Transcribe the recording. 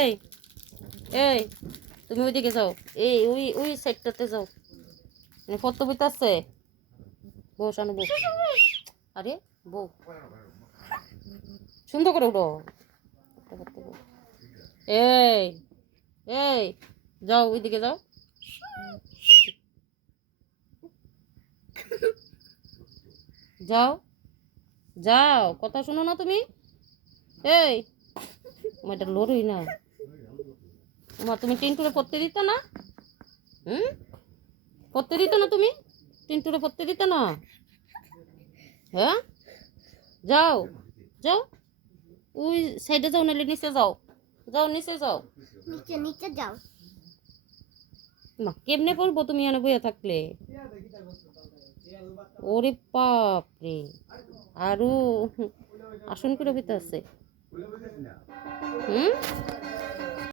এই এই তুমি ওইদিকে যাও, এই ওই ওই সাইডটাতে যাও, মানে পদ্মবিত আছে, বউ শানু বউ, আরে বউ সুন্দর করে উঠো, এই এই যাও ওইদিকে যাও, যাও যাও, কথা শোনো না তুমি, এই এটা লড়ুই না, মা তুমি টিন্টুরে পড়তে দিত না, হুম, পড়তে দিত না তুমি, টিন্টুরে পড়তে দিত না, হ্যাঁ, যাও যাও ওই সাইডে যাও, নাহলে নিচে যাও, যাও নিচে যাও, নিচে নিচে যাও। মা কেমনে পড়বো তুমি এনে বইয়া থাকলে, ওরে বাপ রে, আরো আসন করে ভিতরে আছে, হুম।